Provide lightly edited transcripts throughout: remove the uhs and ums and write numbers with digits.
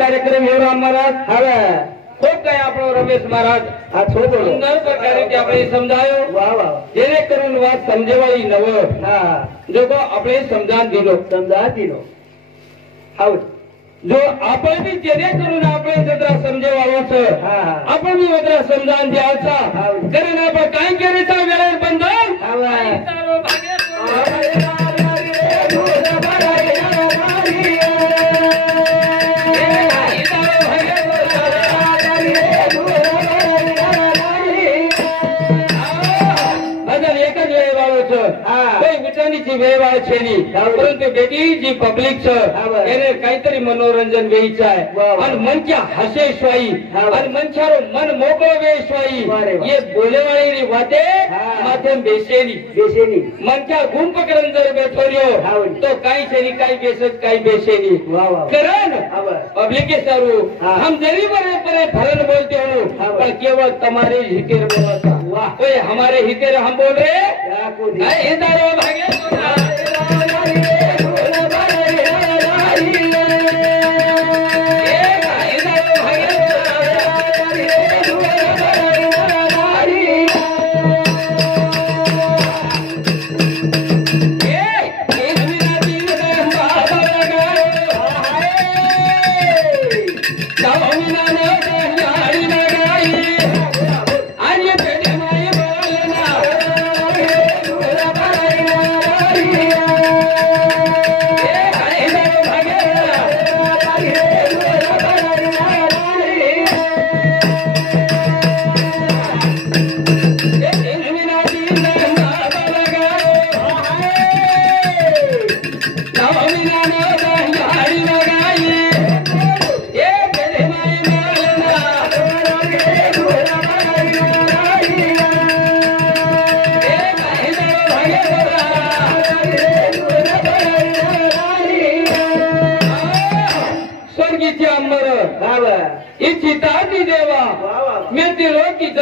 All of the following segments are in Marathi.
कार्यक्रम हेराम महाराज હવે ખૂબ કઈ આપણો રમેશ મહારાજ આ થોડો સુંદર પ્રકારે આપણે સમજાયો વાહ વાહ જેને કરું વાત સમજવાઈ નવ હા જો કો આપણે સમજાન દીધો આવ જો આપણે બી જેને કરું આપણે જરા સમજવાવો છે હા આપણે બી વદરા સમજાન દે આવતા કરે ના પર કાઈ કરે છે વેળે બંધન આવા તારો ભાગે परंतु बेटी जी पब्लिक काहीतरी मनोरंजन वेचाय आणि मनच्या हसेशवाई आणि मनच्यारो मन मोकळो वेशवाई ये बोलेवाळी वाते माध्यम बेसेनी मनच्या गुण पकडून जर बेठोरियो तो काही छेनी काही बेसत काही बेसेनी करण पब्लिक सारू हम जरी बरे बरे भरण बोलते हो पर केवल तुम्हारे हितेर बोलता कोई हमारे हितेर हम बोल रहे हे दारो भागे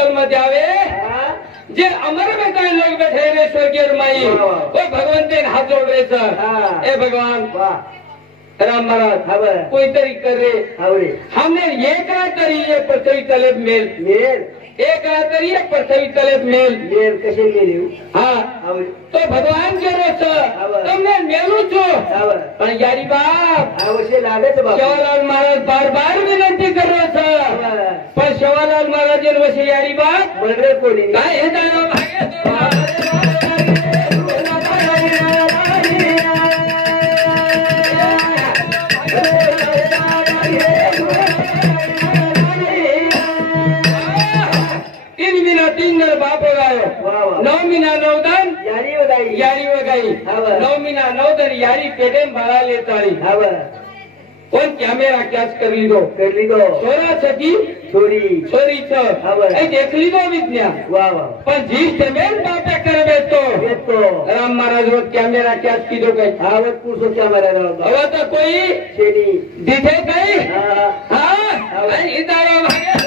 जन्म द्यावे जे अमर में काही लोग बैठे रे स्वर्गीय माई ओ भगवंते हाथ जोड़ रहे सर ए भगवान राम महाराज कोई तरी करे हमने ये कहा तरी ये पृथ्वी तले मेल एक तरी ये पृथ्वी तले मेल कसे मेल हाँ तो भगवान के रोज तुमने मेलू छो पण यारी बाप अवश्य लागे तो शिवलाल महाराज बार बार विनंती कर रहे थे पण शिवलाल महाराज वसे यारी बाप बलरे कोणी काय हे जाणो भागे यारी वगाई 9 महीना 9 दिन यारी पेटे भरा लेतारी कोण कॅमेरा कॅच कर लीधो छोरा छकी छोरी छ ए देख लीधो विज्ञान पण जी जमेल बापे करबे तो राम महाराज वो कॅमेरा कॅच कीधो गई आवत पूछो कॅमेरा हवा तो कोई छेनी दिखे गई हां इदारो भागे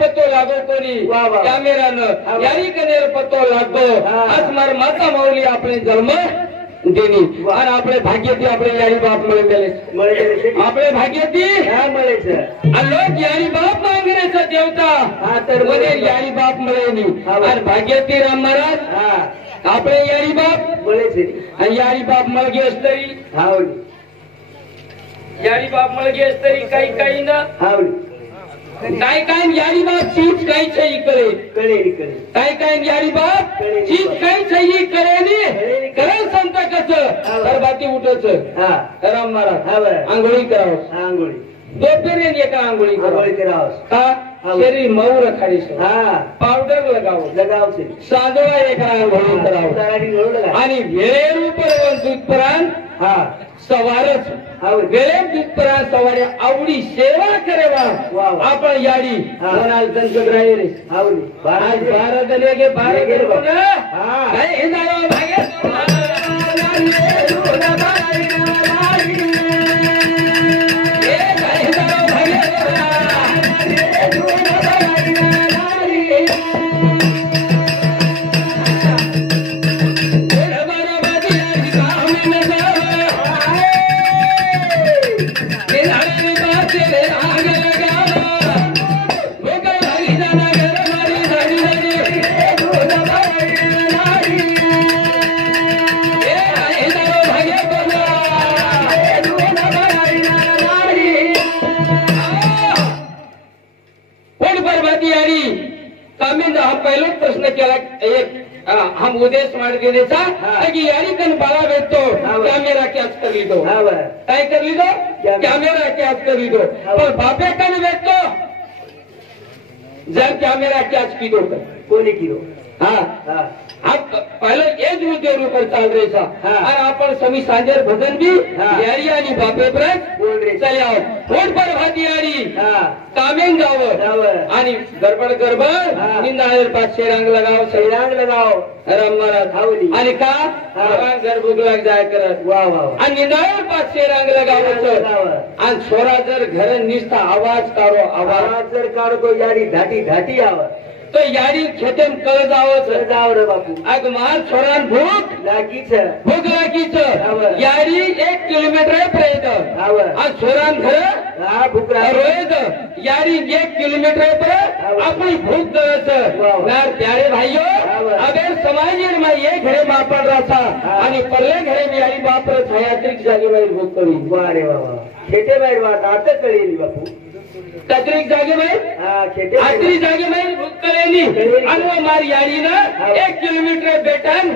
पत्तो लागो कोणी कॅमेरानं यारी कनेर पत्तो लागतो आज मार माता माऊली आपले जन्म देनी आणि आपले भाग्यती आपले यारी बाप मिळेल आपले भाग्यती लोक यारी बाप मागण्याचा देवता तर मध्ये यारी बाप मिळेल आणि भाग्यती राम महाराज आपले यारी बाप आणि यारी बाप मळगे असतरी यारी बाप मळगे असतरी काही काही ना काय काय यारी बाप चीज काही छई करे काय काय यारी बाप चीज काही छई करे करे संत कसं सरबाती उठच राम महाराज आंघोळी करावं आंघोळी दोपहर एका आंघोळी करावं का शरीर मऊ रखाडी पावडर लगाव साजवा एका आंघोळी करावं आणि वेळेवर उपरवन दूधपरांत सवारच वेळेत दूधपरांत सवारी आवडी सेवा करेवा आपण याडी म्हणाल त्यांचं राहिले भारत लेगे भारत काय हे जावं भाग्य पहिला प्रश्न केला एक हम उद्देश मार्गेचा की यारी कन बाळा भेटतो कॅमेरा कॅच कर लिदो काय कर लिदो कॅमेरा कॅच कर लिदो पण बापे कन भेटतो जर कॅमेरा कॅच की दो कोणी किलो पहिलं एज उद्योग चाल रहा और आपण समी सांजेर भजन भी यारी आणि बापे परत चले आओ पोट पर भाती यारी कामेन जावं आणि गडबड गडबड निंदाळेर पाच शेरांग लगाव राम महाराज आणि का घर भूक लाग जाय करत आणि निंदाळेर पाच शेरांग लगाव आणि छोरा जर घर निसता आवाज जर काढतो यारी धाटी धाटी आवाज तो यारी खेतेम कळ जाव रे बापू अग मार छोरान भूक लागीच यारी 1 किलोमीटर पर्यंत आणि छोरान घर भूक रोयत यारी 1 किलोमीटर पर आपली भूक दळत नार प्यारे भाइयो अगर समाजेर में ये घरे मापड रासा आणि परले घरे मी यारी बाप छायात्रिक जागे बाहेर भूक करी वारे बाबा खेटे बाहेर बात आता कळेली बापू तत्रिक जागे में आखरी जागे में भूक करेनी आणि मार यारी ना 1 किलोमीटर बेटन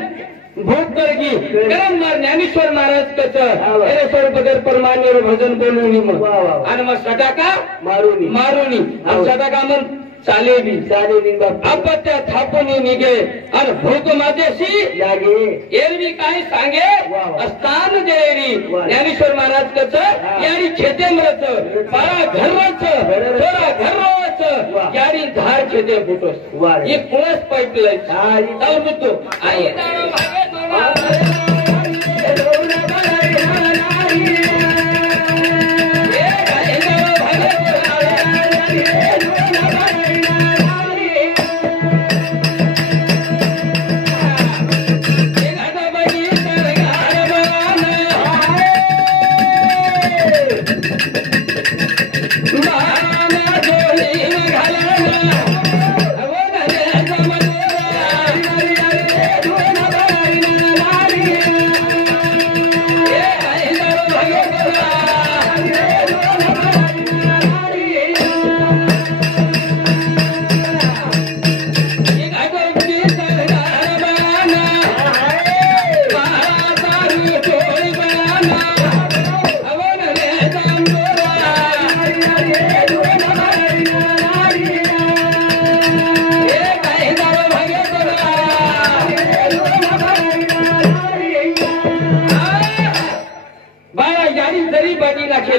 भूक करगी गरम मार ज्ञानेश्वर महाराज कचर बगर परमाने भजन बोलूनी मग आणि मग सटाका मारुनी सटाका मग चालेली अपत्य थापून निघे आणि भूक माझ्याशी लागे एरवी काय सांगे स्थान देरी ज्ञानेश्वर महाराज कच यारी खेते मरच बाळा घरच थोडा घरच यारी धार खेते फुटोस हे कोणच पाईपलाईन तो आई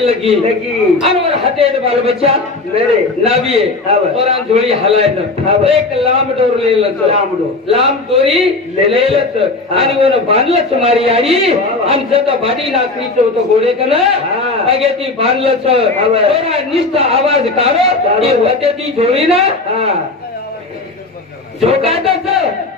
लगी और हतेड बाल बच्चा नाविये तोरान झोली हलायत एक लांब डोर लेलच लांब दोरी लेलच आणि वन बांधलच मारी यारी आमचं तर भाडी नाकरीच होतं घोडे कन मग ती बांधलंच थोडा निस्ता आवाज काढ की होते ती झोळी ना झोकातच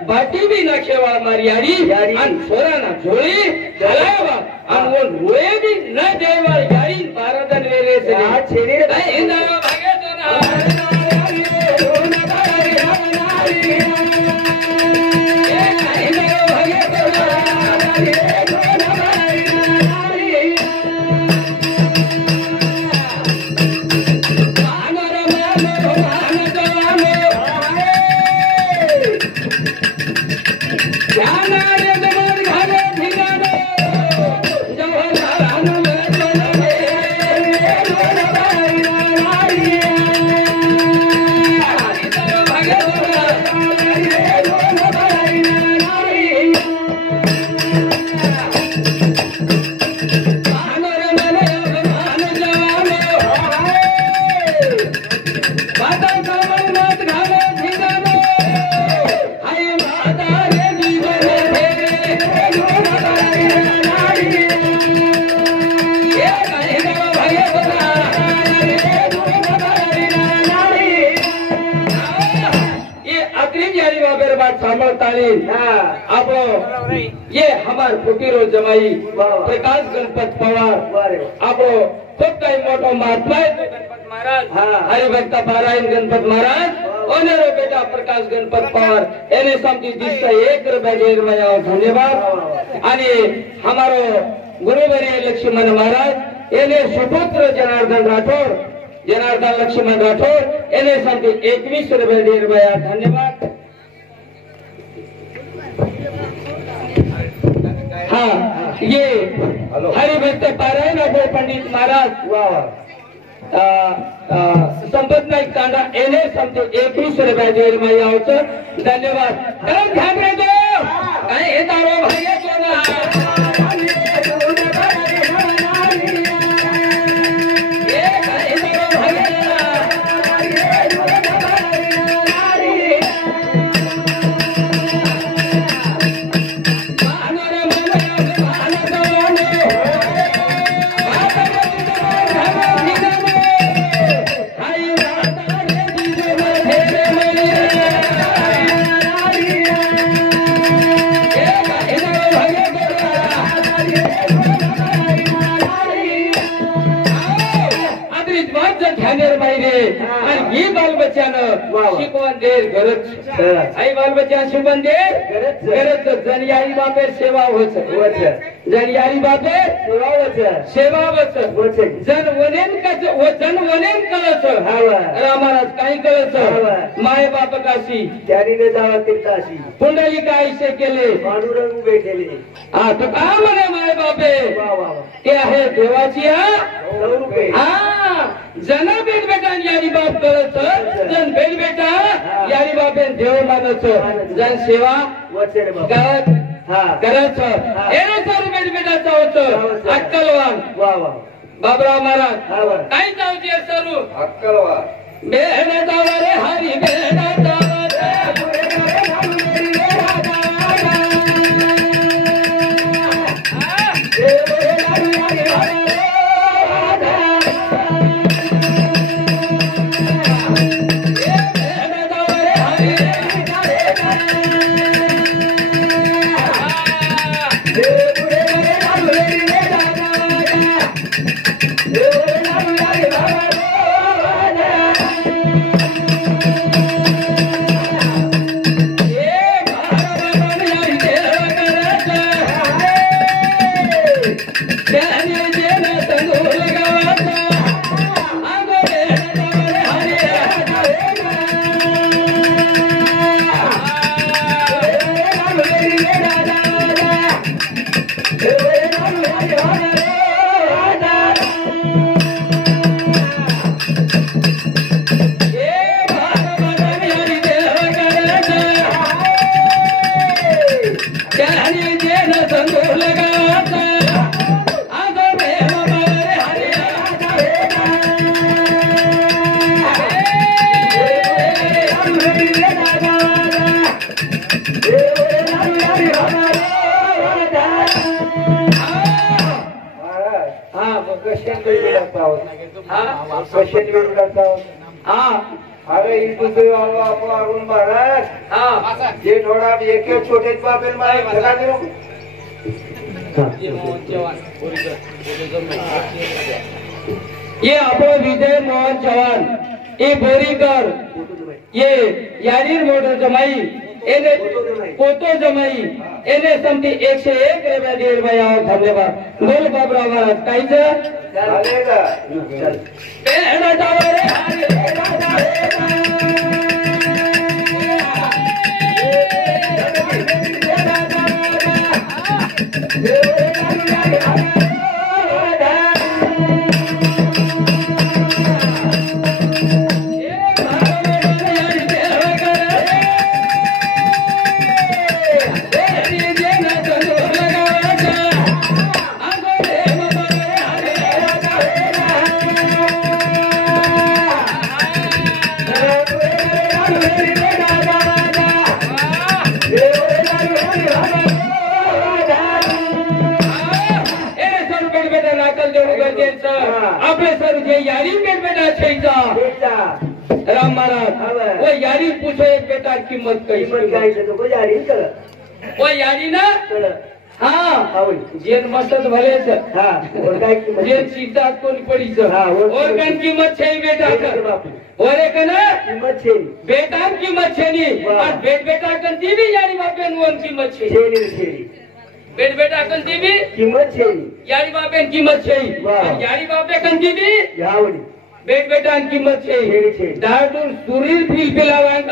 बाटी बी ना खेवा मारी यारी आणि छोरा ना झोळी घालावा आणि वो रोए बी न देवा यारी भारतन वेरे से छेरे इंदा भागे तो ना आपो ये हमार फुकीरो जमाई प्रकाश गणपत पवार आपो खूब काही मोठो महात्मा गणपत महाराज हरिभक्त पारायण गणपत महाराज ओनेरो बेटा प्रकाश गणपत पवार एने समजी दिसता 1 रुपया देर में आओ धन्यवाद आणि हमारो गुरुवर्य लक्ष्मण महाराज एने सुपुत्र जनार्दन लक्ष्मण राठौर एने समजी 21 रुपया देर में आओ धन्यवाद। हाँ ये हरिभक्त पारायण अभय पंडित महाराज संपत नाईक तांडा एने समजे 21 रुपया देर में आवत धन्यवाद। कम घाबरे दो काय हे दारो भाई तो ना ही बाल बच्चानं शिकवण देर गरज आई बाल बच्चा शिकवण देर गरज जन यारी बापे सेवा होच जन यारी बापे सेवा होच जन वनेन कळच रामाराज काही कळच माय बाप काशी त्याने जावा तीर्थाशी पुंडली कायसे केले पांडुरंग उभे केले हा तर का म्हणे माय बापे ते आहे देवाची जन बेट बेटा यारी बाप कळच जन बेट बेटा यारी बापे देव मानच जन सेवा करत एने सर बेट बेटाचा होत अक्कलवान बाबराव महाराज काय जाऊचे सरू अक्कलवान बेहना जावा रे हरी बेहना कशाने वेगळा हा अरे तुझे आपण अरुण महाराज हा जे थोडा एक एक छोटे बापेल मला घरा देऊ ये આપણો વિજય મોહન ચૌહાણ એ બોરીકર ये यारीर मोटर जमाई એને પોતો જમાઈ એને સમથી 101 રૂપિયા દે ભાઈ આવો ધન્યવાદ બોલ બાબરા महाराज કાઈ છે चालेगा चल એ એના જાવે રે હારે રાજા રે आपले सर जे यारी पेट बेटा छैचा राम महाराज वो यारी पूछो एक बेटा कीमत कैसे तो यारी चल वो यारी ना हाँ जेन मस्तक भले से हाँ और काय कीमत जेन सीता कोण पड़ी से हाँ और कन कीमत छै बेटा और एक ना कीमत छे बेटा कीमत छै नी और बेटा कन दी भी यारी बापे वन कीमत छै छे बेटा कन दी भी कीमत छे यारी बापे कीमत छै यारी बापे कन दी भी यावडी बेटा कीमत છે દાડુર સુરીર ફીલ પેલાવાંગ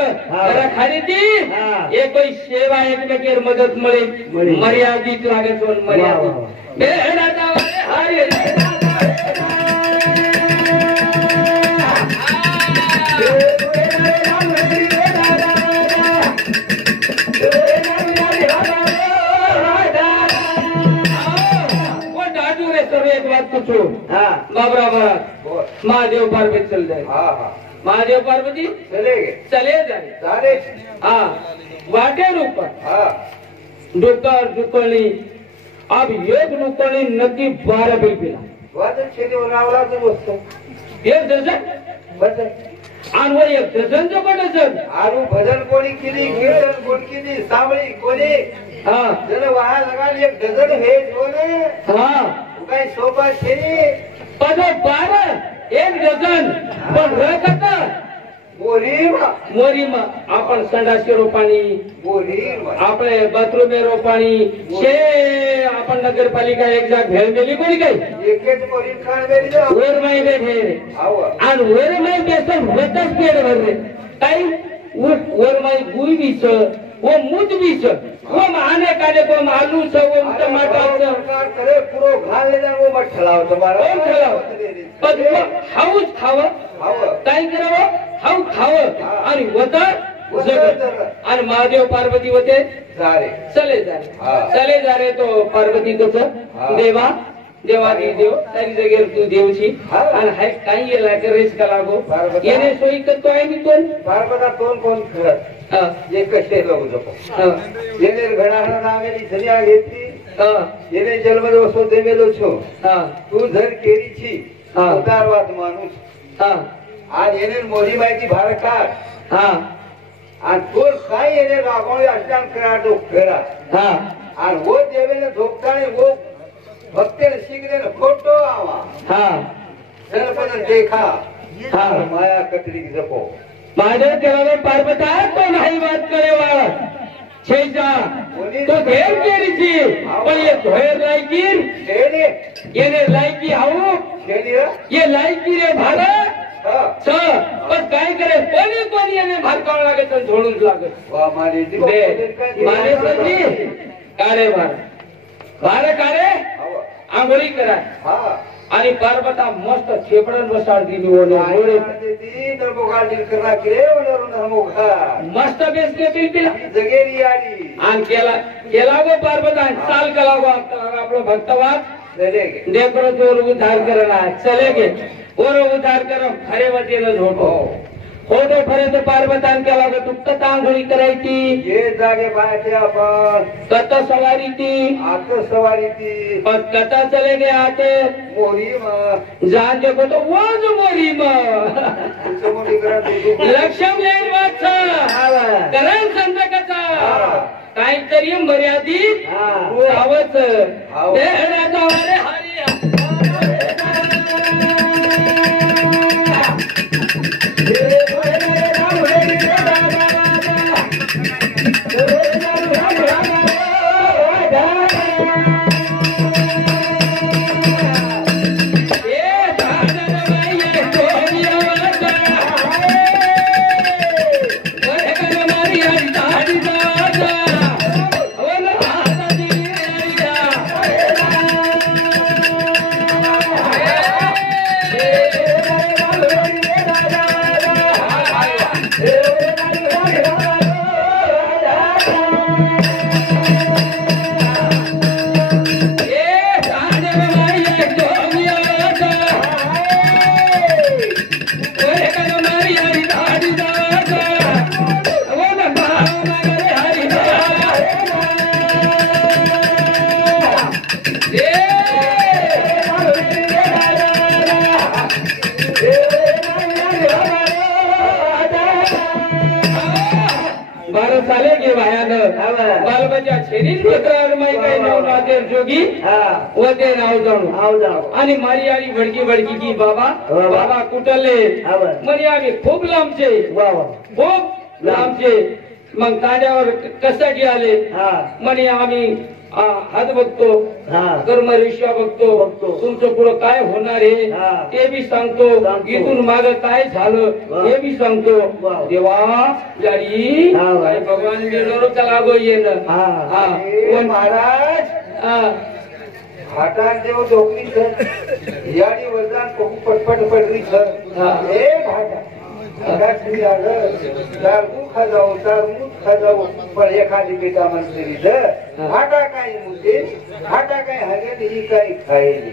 ખારીતી એ કોઈ સેવા એકમેકેર મદદ મળે મર્યાદિત લાગે તો મર્યાદિત બે હેડાતા હારે एक बात पूछो हाँ बाबरा महाराज महादेव पार्वती चल जाए हाँ हाँ महादेव पार्वती चले जाए हाँ वाटेर ऊपर हाँ डुक्करणी अब एक डुक्करणी नदी 12 बिल पिला वादन छेली बनावला तो वस्तू एक डझन बस आणि वो एक डझन जो डझन आरू भजन कोणी केली कीर्तन कोणी केली सावळी कोणी हाँ जरा वहां लगा एक डझन है जो ने हाँ काय सोपा छे पदो 12 एक डझन पण रकता मोरीमा आपण संडासकेरो पाणी આપણે બાથરૂમેરો પાણી છે आपण नगरपालिका एक जाग भेळ मेली कोणी काय एक एक मोरी खाण मेली जा वर माई बैठे आणि वर माई बेसन वतच पेड भरले काय वर माई गुई बीच वो मूत बीच वो माने काले को आलू छ वो टमाटर सरकार करे पूरो घाल ले जा वो मत ठलाव तुम्हारा कोण ठलाव पण हाऊस खाव काय करावं हाऊ खाव आणि वता जगत आणि महादेव पार्वती होते चले जा रे तो पार्वती तो देवा देवादी देव सारी जगेर तू देवची आणि हाय काही येला रेस का लागो येणे सोयी करतो आहे मी कोण पार्वता कोण खरं जे कसे लोक जपो येणे घडाना नावेली धनिया घेतली येणे जन्म वसो देवेलो छो तू जर केरीची उदारवाद माणूस आज येणे मोरी माहिती भारत काढ आणि तो काय येणे रागवणे अशान करा तो फेरा आणि वो देवेने झोपताने वो भक्तेने शिकलेने फोटो आवा जलपन देखा माया कटरी जपो महादेव देवाला पार्वता तो नाही बात करे वाला छेजा तो देव केरीची पण ये धोयर लायकीर येणे लायकी हाऊ ये लायकी रे भारत पण काय करे कोणी येणे भारकावं लागे तर झोडून लागत मारे सरजी कारे भार कारे आंघोळी करा आणि पार्वता मस्त खेपडन बसाड दिली ओले मस्त बेस के पिलपिला जगेरी आली आणि केला गो पार्वता चाल कला गो आपलो भक्तवाद देखरो जोर उद्धार करना चले गे और उद्धार कर खरे वतीने झोटो होण्यापर्यंत पार्वतान केला ग तू कथा आंघोळी करायची ये जागे पाहायचे आपण कथा सवारी ती आता सवारी ती पण कथा चले गे आते मोरी मग जान देखो तो वज मोरी मग लक्षम येईल वाचा करण संतकाचा काहीतरी मर्यादित सावच देहराचा वारे हरी जोगी व ते नाव जाणू आणि मारी आली भडकी भडकी की बाबा बाबा कुठले म्हणे आम्ही खूप लांबचे खूप लांबचे मग ताज्यावर कशासाठी आले म्हणे आम्ही हात बघतो कर्म रेषा बघतो तुमचं पुढं काय होणार आहे ते बी सांगतो इथून माग काय झालं हे बी सांगतो देवा गाडी भगवान गेलो त्याला गो येणं महाराज हातात देव डोकरी याडी वजन खूप पटपट पडली हे भाटा पण एखादी बेटा मंत्री हाटा काही मुद्दे हाटा काही हगे ही काही खायली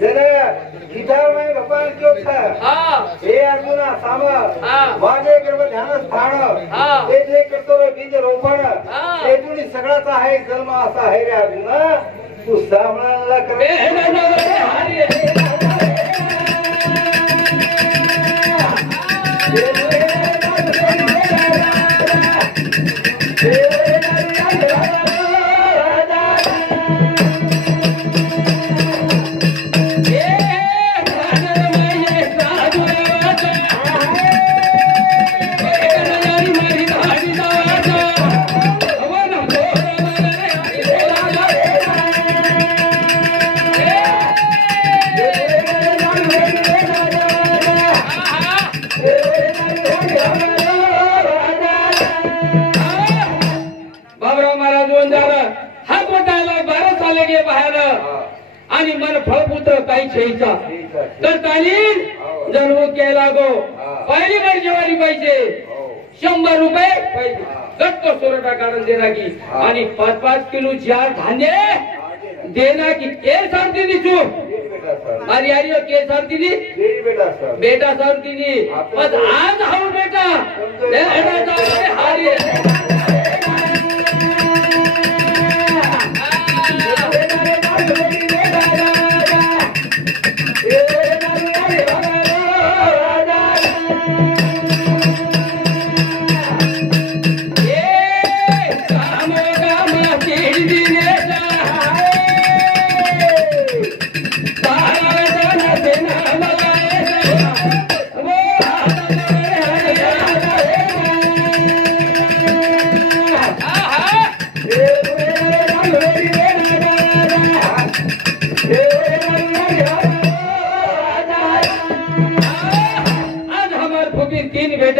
जरा गीतार में भगवान क्यों था हे अर्जुना साम माझे गर्भ ध्यान स्थान ते जे करतो बीज रोपण ते तुझी सगळाच आहे जन्म असा आहे रे अर्जुना तू सामनाला आणि मन फळपुत्र काही छेचा तर तालीम जन्म केला गो पहिली मर्जीवारी पाहिजे 100 रुपये पाहिजे गट्ट सोरटा काढून देना की आणि 5-5 किलो चार धान्य देना की के शांती दी तू मारी आई के शांती दी बेटा शांती दी बस आज हाउ बेटा हारी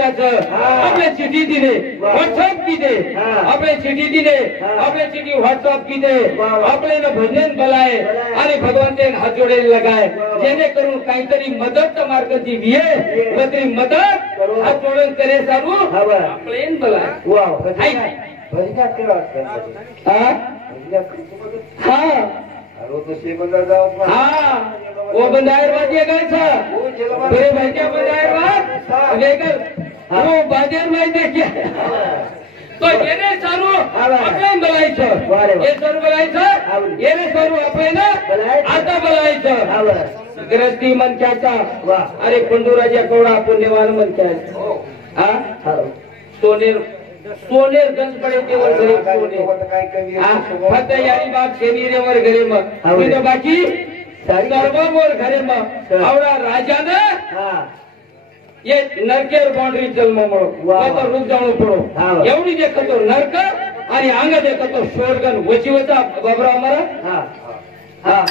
आपने चिट्ठी दी व्हाट्सएप की दे आपने चिट्ठी दी आपने चिट्ठी व्हाट्सएप की दे आपले भजन बोलाय आणि भगवंतान हात जोडायला लगाय जेणेकरून काहीतरी मदत मार्गाची विये तरी मदत हात जोडून करे सारू आपले बोलाय वाव भजन केला वो बंदायर बात ये गए था बड़े भाई क्या बंदायर बात लेकर वो बाजार माहिती की तो येणे सारू आपण बोलायचं हे सर बोलायचं येणे सारू आपण आता बोलायचं ग्रस्ती मनक्याचा अरे पंडूराजा कवडा पुण्यवान मनक्या हा सोनेर सोनेर गंजकडे देवर घरी सोने फक्त यारी बाप शेनीरेवर घरी मग बाकी सर्वांवर घरे मग आवडा राजानं ये नरकेर बाउंड्री जन्म म्हणून रूप जाणू पडो एवढी देखतो नरक आणि अंग देखतो स्वर्गन वचिवचा बाबराव मला हा हा